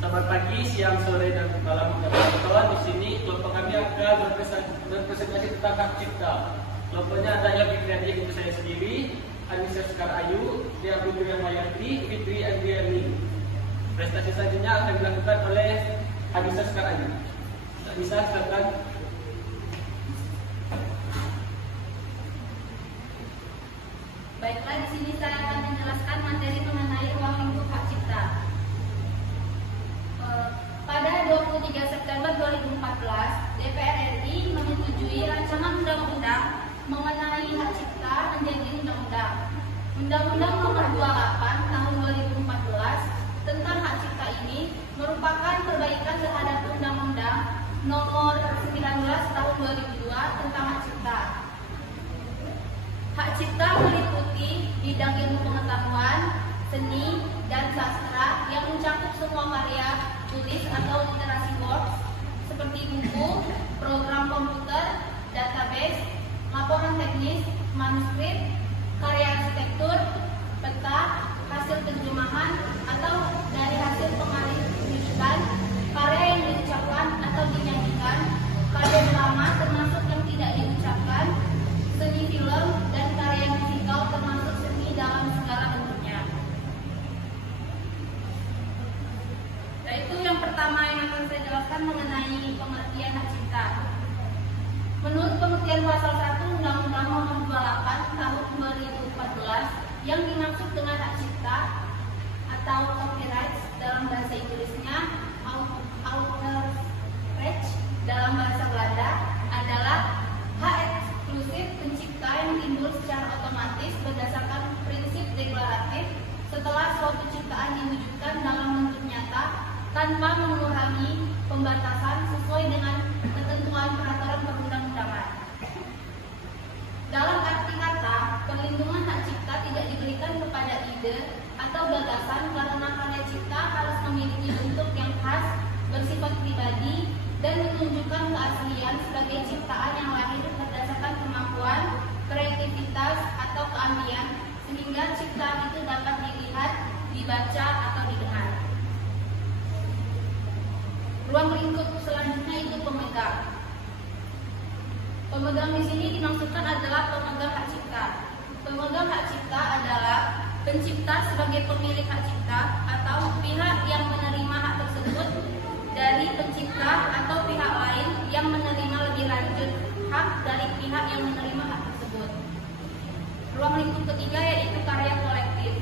Selamat pagi, siang, sore, dan malam kawan-kawan. Di sini kelompok kami akan berpresentasi tentang hak cipta. Kelompoknya adalah Fikri untuk saya sendiri, Anissa Sekar Ayu, Dia Abdul Mayanti, Fitri Andriani. Prestasi selanjutnya akan dilakukan oleh Anissa Sekar Ayu. Anissa, silakan. Baiklah, di sini saya akan menjelaskan materi mengenai ruang lingkup hak cipta. Pada 23 September 2014, DPR RI menyetujui rancangan undang-undang mengenai hak cipta menjadi undang-undang. Undang-Undang Nomor 28 Tahun 2014 tentang hak cipta ini merupakan perbaikan terhadap Undang-Undang Nomor 19 Tahun 2002 tentang hak cipta. Hak cipta meliputi bidang ilmu pengetahuan, seni, dan sastra yang mencakup semua karya tulis atau literasi works seperti buku, program komputer, database, laporan teknis, manuskrip, karya arsitektur, peta, hasil terjemahan atau dari hasil pengalihkan, karya yang diucapkan atau dinyanyikan, karya drama termasuk yang tidak diucapkan, seni film, dan karya musikal termasuk seni dalam segala bentuknya. Yaitu yang pertama yang akan saya jelaskan mengenai pengertian hak cipta. Menurut pengertian pasal 1 Undang-Undang Nomor 28 Tahun 2014 yang dimaksud dengan hak cipta atau copyright dalam bahasa Inggrisnya Auteursrecht dalam bahasa Belanda adalah hak eksklusif pencipta yang timbul secara otomatis berdasarkan prinsip deklaratif setelah suatu ciptaan diwujudkan dalam bentuk nyata tanpa mengurangi pembatasan sesuai dengan ketentuan peraturan perundang-undangan. Dalam arti kata, perlindungan hak cipta tidak diberikan kepada ide atau gagasan karena karya cipta harus memiliki bentuk yang khas, bersifat pribadi, dan menunjukkan keaslian sebagai ciptaan yang lahir berdasarkan kemampuan, kreativitas, atau keahlian, sehingga ciptaan itu dapat dilihat, dibaca, atau didengar. Ruang lingkup selanjutnya itu pemegang. Pemegang di sini dimaksudkan adalah pemegang hak cipta. Pemegang hak cipta adalah pencipta sebagai pemilik hak cipta atau pihak yang menerima hak tersebut dari pencipta atau pihak lain yang menerima lebih lanjut hak dari pihak yang menerima hak tersebut. Ruang lingkup ketiga yaitu karya kolektif.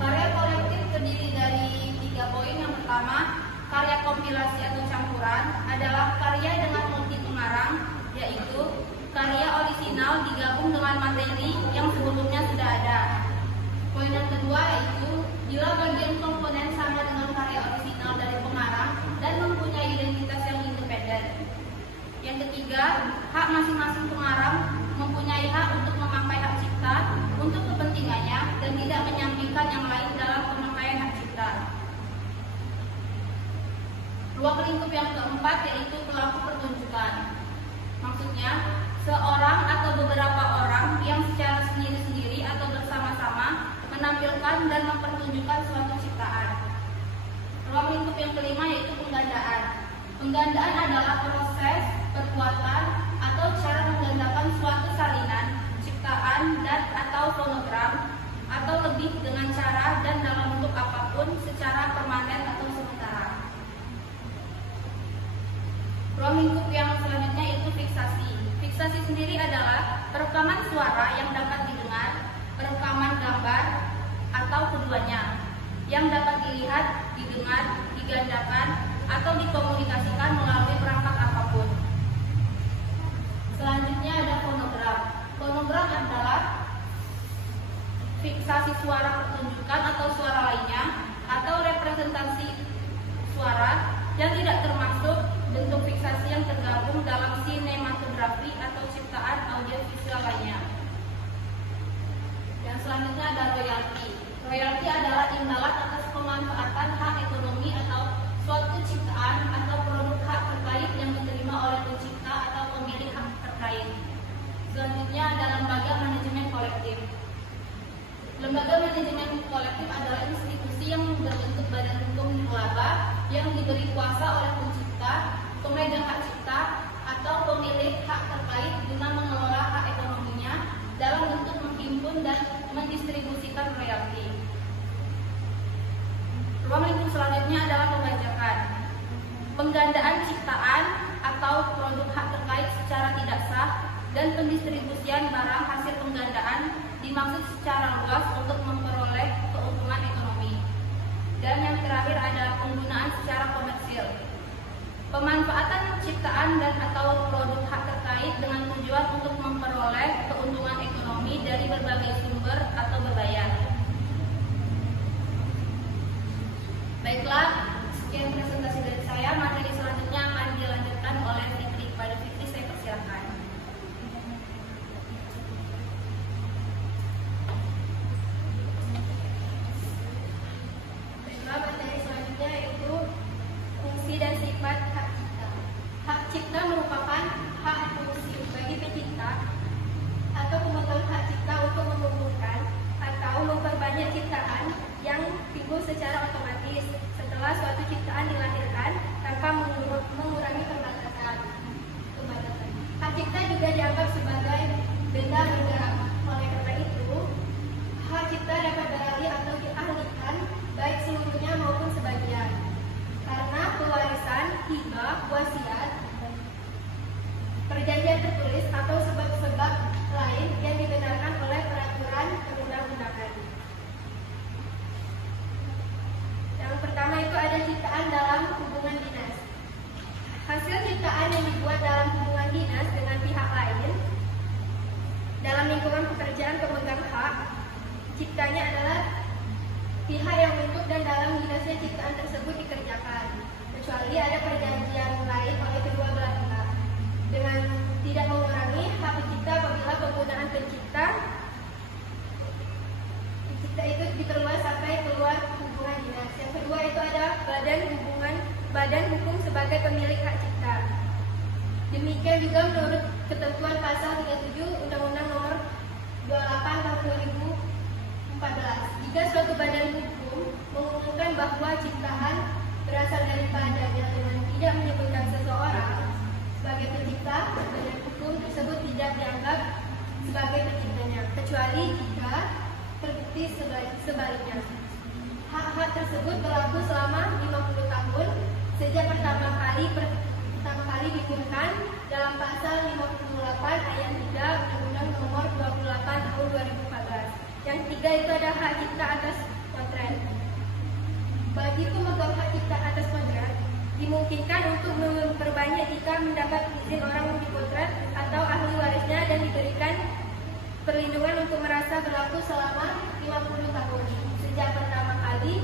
Karya kolektif terdiri dari 3 poin. Yang pertama, karya kompilasi atau campuran adalah karya dengan multi pengarang, yaitu karya orisinal digabung dengan materi yang sebelumnya sudah ada. Poin yang kedua yaitu bila bagian komponen sama dengan karya orisinal dari pengarang dan mempunyai identitas yang independen. Yang ketiga, hak masing-masing pengarang mempunyai hak untuk memakai hak cipta untuk kepentingannya dan tidak menyampingkan yang lain dalam pemakaian hak cipta. Ruang lingkup yang keempat yaitu pelaku pertunjukan. Maksudnya, seorang atau beberapa orang yang secara sendiri-sendiri atau bersama-sama menampilkan dan mempertunjukkan suatu ciptaan. Ruang lingkup yang kelima yaitu penggandaan. Penggandaan adalah proses, perbuatan, atau cara menggandakan suatu salinan, ciptaan, dan atau fonogram, atau lebih dengan cara dan dalam bentuk apapun secara permanen atau sementara. Ruang lingkup yang selanjutnya itu fiksasi. Fiksasi sendiri adalah perekaman suara yang dapat didengar, perekaman gambar, atau keduanya, yang dapat dilihat, didengar, digandakan, atau dikomunikasikan melalui perangkat apapun. Selanjutnya ada fonogram. Fonogram adalah fiksasi suara pertunjukan atau suara lainnya, atau representasi suara yang tidak termasuk bentuk fiksasi yang tergabung dalam sinematografi atau ciptaan audiovisual lainnya. Yang selanjutnya ada royalti. Royalti adalah imbalan atas pemanfaatan hak ekonomi atau suatu ciptaan atau produk hak terkait yang diterima oleh pencipta atau pemilik hak terkait. Selanjutnya ada lembaga manajemen kolektif. Lembaga manajemen kolektif adalah institusi yang berbentuk badan hukum nirlaba Ruang lingkup selanjutnya adalah pembajakan. Penggandaan ciptaan atau produk hak terkait secara tidak sah dan pendistribusian barang hasil penggandaan dimaksud secara luas untuk memperoleh keuntungan ekonomi. Dan yang terakhir adalah penggunaan secara komersil. Pemanfaatan ciptaan dan atau produk hak terkait dengan tujuan untuk memperoleh keuntungan ekonomi dari berbagai sumber atau berbayar. Baiklah, sekian presentasi dari saya. Materi selanjutnya akan dilanjutkan oleh Fitri. Kepada Fitri saya persilakan. Baiklah, materi selanjutnya yaitu fungsi dan sifat hak cipta. Hak cipta merupakan hak eksklusif bagi pencipta atau pemegang hak cipta untuk mengumpulkan atau memperbanyak ciptaan yang timbul secara otomatis setelah suatu ciptaan dilahirkan tanpa mengurangi pembatasan. Hak cipta juga dianggap sebagai benda bergerak. Oleh karena itu, hak cipta dapat beralih atau dialihkan baik seluruhnya maupun sebagian. Karena pewarisan, hibah, wasiat, perjanjian tertulis atau sebab-sebab lain yang dibenarkan oleh peraturan perundang-undangan. Yang pertama itu ada ciptaan dalam hubungan dinas. Hasil ciptaan yang dibuat dalam hubungan dinas dengan pihak lain dalam lingkungan pekerjaan pemegang hak ciptanya adalah pihak yang untuk dan dalam dinasnya ciptaan tersebut dikerjakan, kecuali ada perjanjian lain oleh kedua belah pihak, dengan tidak mengurangi hak pencipta apabila penggunaan pencipta itu diperluas sampai keluar hubungan dinas. Yang kedua itu ada badan hukum sebagai pemilik hak cipta. Demikian juga menurut ketentuan pasal 37 Undang-Undang Nomor 28 Tahun 2014. Jika suatu badan hukum mengumumkan bahwa ciptaan berasal dari badannya dengan tidak menyebutkan seseorang sebagai pencipta, badan hukum tersebut tidak dianggap sebagai penciptanya, kecuali jika terbukti sebaliknya. Hak-hak tersebut berlaku selama 50 tahun sejak pertama kali digunakan dalam pasal 58 ayat 3 Undang-Undang Nomor 28 Tahun 2014. Yang ketiga itu ada hak cipta atas potret. Bagi pemegang hak cipta atas potret dimungkinkan untuk memperbanyak jika mendapat izin orang yang dipotret atau ahli warisnya dan diberikan perlindungan untuk merasa berlaku selama 50 tahun sejak pertama kali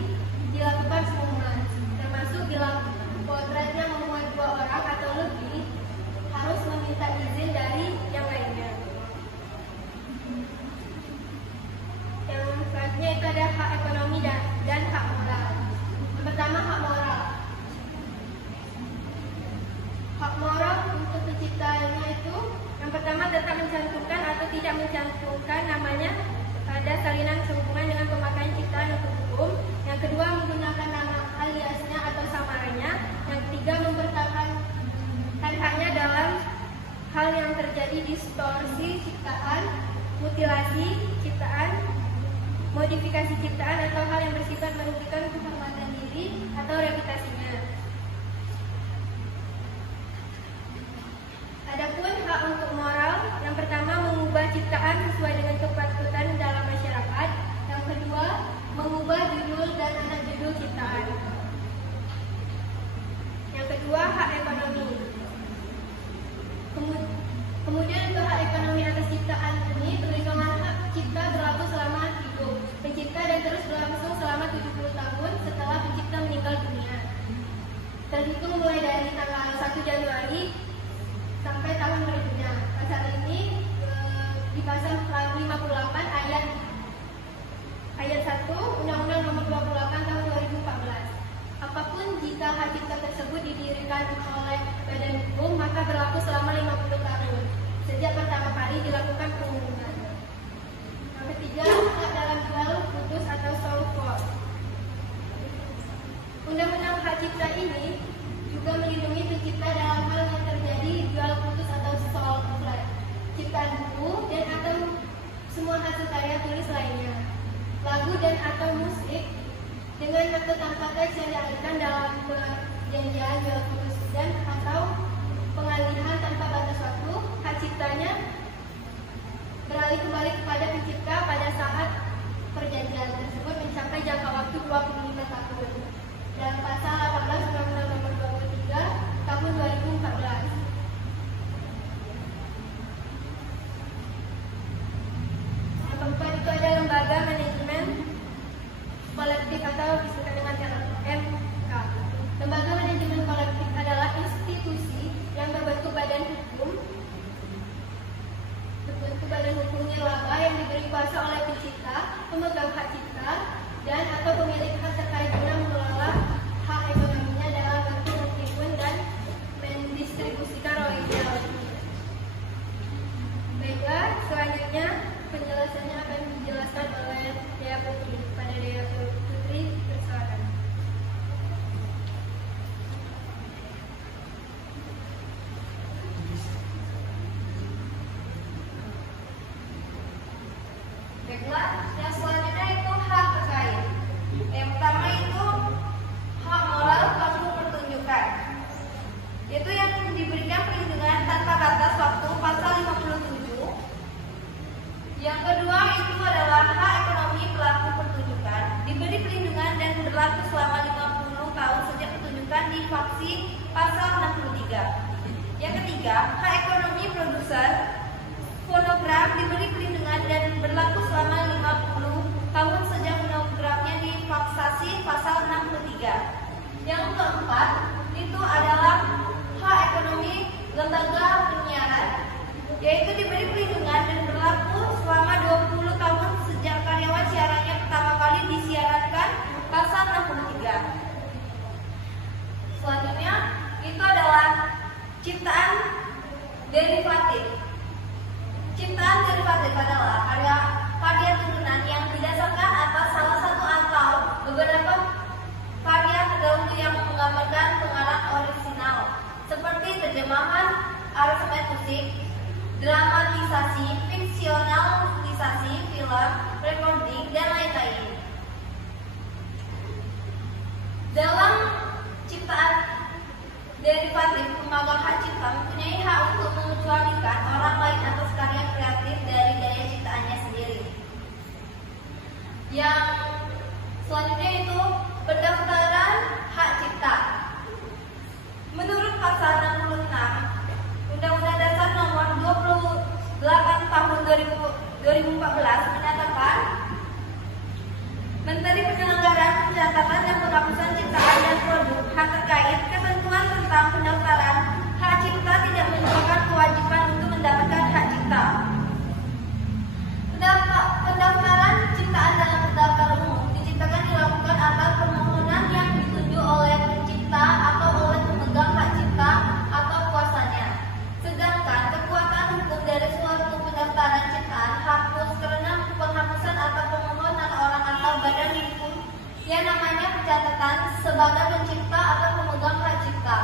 dilakukan pengumuman, termasuk bila potretnya memuat 2 orang atau lebih harus meminta izin dari yang lainnya. Yang selanjutnya itu ada hak ekonomi dan hak moral. Yang pertama hak moral. Hak moral untuk penciptanya itu yang pertama tetap mencantumkan atau tidak mencantumkan namanya pada salinan sehubungan dengan pemakaian ciptaan untuk hukum. Yang kedua menggunakan nama aliasnya atau samarannya. Yang ketiga mempertahankan haknya dalam hal yang terjadi distorsi ciptaan, mutilasi ciptaan, modifikasi ciptaan atau hal yang bersifat merugikan kehormatan diri atau reputasinya. Adapun hak untuk moral, yang pertama mengubah ciptaan sesuai dengan kepatutan dalam masyarakat. Yang kedua, mengubah judul dan anak judul ciptaan. Yang kedua, hak ekonomi. Kemudian untuk hak ekonomi atas ciptaan ini, perlindungan hak cipta berlaku selama hidup pencipta dan terus berlangsung selama 70 tahun setelah pencipta meninggal dunia. Terhitung mulai dari tanggal 1 Januari sampai tahun berikutnya. Pasal ini di pasal 58 ayat 1 Undang-Undang Nomor 28 Tahun 2014. Apapun jika hak cipta tersebut didirikan oleh badan hukum maka berlaku selama 50 tahun sejak pertama kali dilakukan pengumuman. Yang ketiga, hak dalam jual putus atau sold for. Undang-undang hak cipta ini juga melindungi pencipta dalam hal yang terjadi jual putus atau sold flat, ciptaan buku dan atau semua hasil karya tulis lainnya, lagu dan atau musik dengan catatan kata syariatkan dalam perjanjian jual dan atau pengalihan tanpa batas waktu, hak ciptanya beralih kembali kepada pencipta pada saat perjanjian tersebut mencapai jangka waktu 25 tahun. Dalam pasal 18 Undang-Undang Nomor 23 Tahun 2014. Yang keempat itu ada lembaga manajemen kolektif atau disebut dengan LMK. Lembaga manajemen kolektif adalah institusi yang berbentuk badan hukum nirlaba yang diberi kuasa oleh pencipta, pemegang hak cipta, dan atau pemilik hak terkait guna mengelola hak ekonominya dalam bentuk menghimpun dan mendistribusikan royalti. Baiklah, selanjutnya penjelasannya akan dijelaskan oleh Dea Putri. Pada Dea Putri, persilakan. Baiklah, yang selanjutnya itu hak terkait. Yang pertama itu hak moral pelaku pertunjukan, yaitu yang diberikan perlindungan tanpa batas waktu pasal 57. Yang kedua itu adalah hak ekonomi pelaku pertunjukan, diberi perlindungan dan berlaku selama 50 tahun sejak pertunjukan difaksi pasal 63. Yang ketiga, hak ekonomi produser fonogram diberi perlindungan dan berlaku selama 50 tahun sejak fonogramnya difaksasi pasal 63. Yang keempat itu adalah hak ekonomi lembaga penyiaran, yaitu diberi perlindungan dan berlaku selama 20 tahun sejak karyawan siarannya pertama kali disiarankan pasal 63. Selanjutnya itu adalah ciptaan derivatif. Ciptaan derivatif adalah karya turunan yang didasarkan atas salah satu atau beberapa karya terdahulu yang menggambarkan pengarang orisinal, seperti terjemahan aransemen musik, dramatisasi, fiksionalisasi, film, recording, dan lain-lain. Dalam ciptaan derivatif, pemegang hak cipta mempunyai hak untuk mengecualikan orang lain atas karya kreatif dari daya ciptaannya sendiri. Yang selanjutnya itu pendaftaran hak cipta. Menurut pasal 66 Undang-Undang Dasar Nomor 28 Tahun 2014 menyatakan Menteri Penyelenggaraan Pencatatan dan Penghapusan Ciptaan dan Produk hak terkait ketentuan tentang pendaftaran hak cipta tidak menyebutkan kewajiban untuk mendapatkan hak cipta. Pendaftaran ciptaan dalam daftar umum diciptakan dilakukan atas permohonan yang ditunjuk oleh pencipta atau oleh pemegang hak cipta atau kuasanya. Sedangkan kekuatan hukum dari suatu pendaftaran ciptaan hapus karena penghapusan atau permohonan orang atau badan hukum yang namanya pencatatan sebagai pencipta atau pemegang hak cipta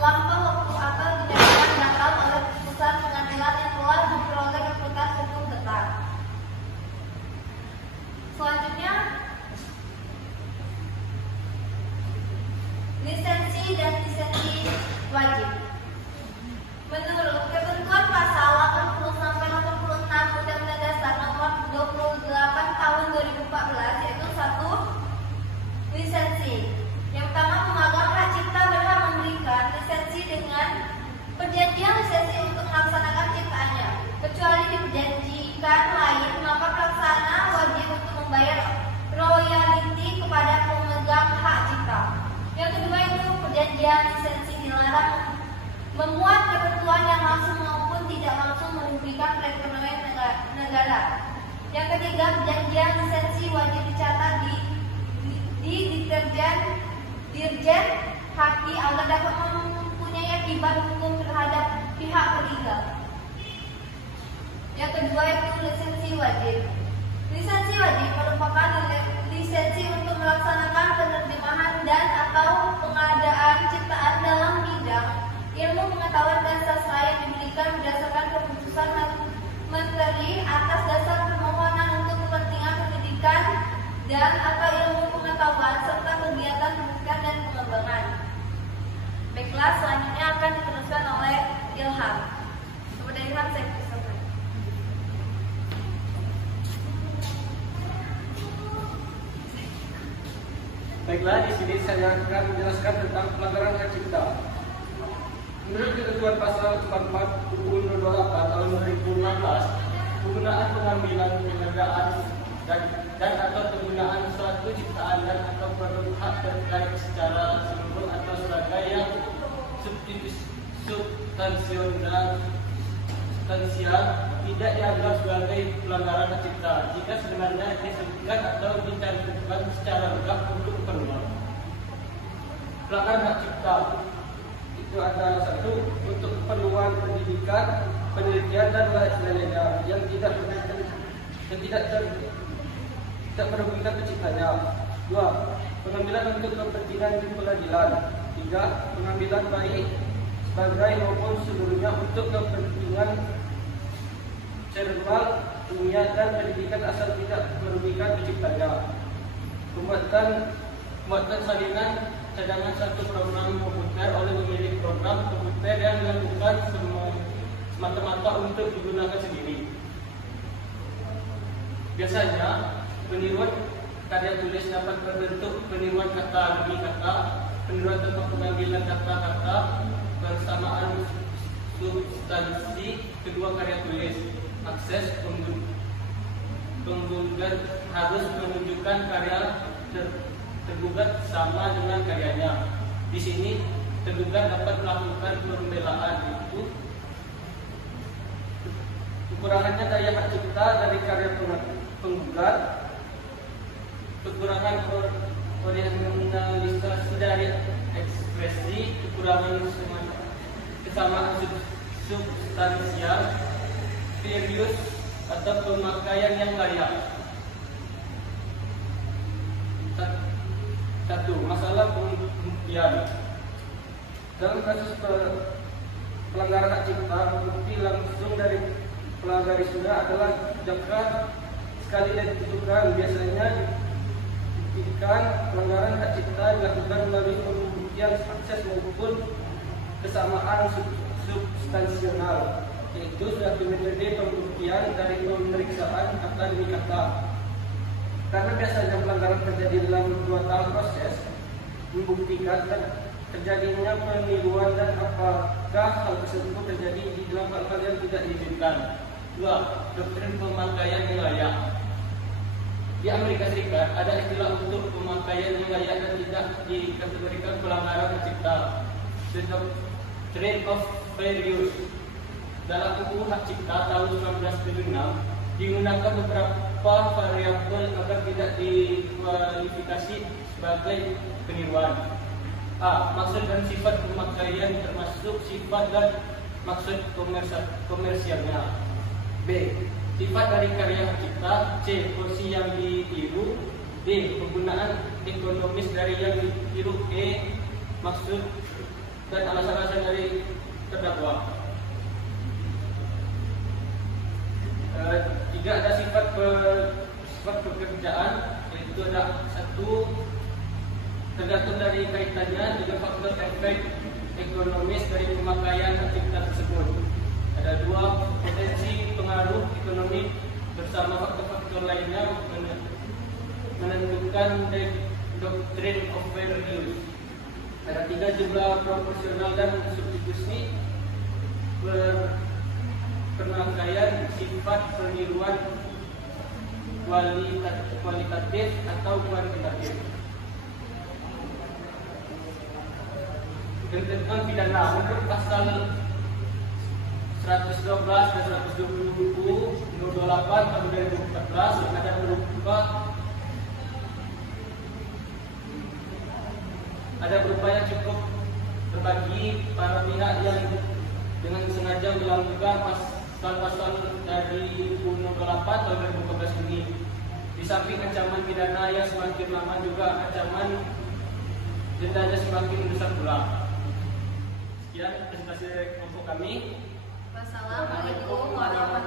lampau waktu atau dinyatakan batal oleh keputusan pengadilan yang telah memperoleh reputasi hukum tetap. Selanjutnya, lisensi dan lisensi wajib. Menurut ketentuan pasal 80-86 Undang-Undang Dasar Nomor 28 Tahun 2014, yaitu 1. Lisensi. Yang pertama, pemegang hak cipta berhak memberikan lisensi dengan perjanjian lisensi untuk melaksanakan ciptaannya. Kecuali diperjanjikan lain, maka pelaksana wajib untuk membayar royalti kepada pemegang hak cipta. Yang kedua itu perjanjian lisensi dilarang memuat ketentuan yang langsung maupun tidak langsung merugikan perekonomian negara. Yang ketiga, perjanjian lisensi wajib dicatat di Dirjen Haki agar dapat mempunyai akibat hukum terhadap pihak ketiga. Yang kedua itu lisensi wajib. Lisensi wajib merupakan lisensi untuk melaksanakan penerjemahan dan atau pengadaan ciptaan dalam bidang ilmu pengetahuan dan sastra yang diberikan berdasarkan keputusan Menteri atas dasar permohonan untuk kepentingan pendidikan dan atau ilmu pengetahuan serta kegiatan pendidikan dan pengembangan. Baiklah, selanjutnya akan diteruskan oleh Ilham. Kepada Ilham saya persilakan. Baiklah, di sini saya akan menjelaskan tentang pelanggaran hak cipta. Menurut ketentuan pasal 44 UU Nomor 28 tahun 2016, penggunaan pengambilan pengadaan dan atau penggunaan suatu ciptaan dan atau produk hak terkait secara seluruh atau sebagai yang substansial tidak dianggap sebagai pelanggaran hak cipta jika sebenarnya disebutkan atau dicantumkan secara lengkap untuk keperluan. Pelanggaran hak cipta itu ada satu untuk keperluan pendidikan, penelitian dan lain-lainnya yang tidak merugikan penciptanya. 2. Pengambilan untuk kepentingan di pengadilan. 3. Pengambilan baik sebagai maupun seluruhnya untuk kepentingan cerbal, ilmiah dan pendidikan asal tidak merugikan penciptanya. Pembuatan salinan cadangan satu program komputer oleh pemilik program komputer yang dilakukan semata-mata untuk digunakan sendiri. Biasanya, peniruan karya tulis dapat berbentuk peniruan kata demi kata, peniruan tempat pengambilan kata-kata, persamaan substansi kedua karya tulis. Akses penggugat harus menunjukkan karya tergugat sama dengan karyanya. Di sini tergugat dapat melakukan pembelaan itu. Kekurangannya daya hak cipta dari karya penggugat, kekurangan originalisasi dari ekspresi, kekurangan kesamaan substansial, serius atau pemakaian yang layak. 1. Masalah pembuktian. Dalam kasus pelanggaran hak cipta, bukti langsung dari pelanggar itu adalah jika sekali ditentukan. Biasanya dibuktikan pelanggaran hak cipta dilakukan melalui pembuktian akses maupun kesamaan substansional, yaitu suatu metode pembuktian dari pemeriksaan kata demi kata. Karena biasanya pelanggaran terjadi dalam 2 tahap proses membuktikan terjadinya peniruan dan apakah hal tersebut terjadi di dalam hal-hal yang tidak diizinkan. 2. Doktrin pemakaian yang layak. Di Amerika Serikat ada istilah untuk pemakaian yang layak dan tidak dikategorikan pelanggaran hak cipta. The Doctrine of Fair Use. Dalam UU Hak Cipta tahun 1976 digunakan beberapa variabel agar tidak dikualifikasi sebagai peniruan. A. Maksud dan sifat pemakaian termasuk sifat dan maksud komersialnya. B. Sifat dari karya hak cipta. C. Porsi yang ditiru. D. Penggunaan ekonomis dari yang ditiru. E. Maksud dan alasan-alasan dari terdakwa. 3. Ada sifat pekerjaan, yaitu ada 1. Tergantung dari kaitannya dengan faktor efek ekonomis dari pemakaian hak cipta tersebut. Ada 2. Potensi pengaruh ekonomi bersama faktor-faktor lainnya menentukan Doctrine of Fair Use. Ada 3. Jumlah proporsional dan substitusi penangkaian sifat peniruan kualitatif atau kuantitatif. Ketentuan pidana menurut pasal 112 dan 120 UU Nomor 28 tahun 2014 ada berupa yang cukup bagi para pihak yang dengan sengaja melakukan pasal-pasal dari UU Nomor 28 tahun 2014 ini. Di samping ancaman pidana yang semakin lama juga ancaman dendanya semakin besar pula. Sekian presentasi kelompok kami. Wassalamualaikum warahmatullahi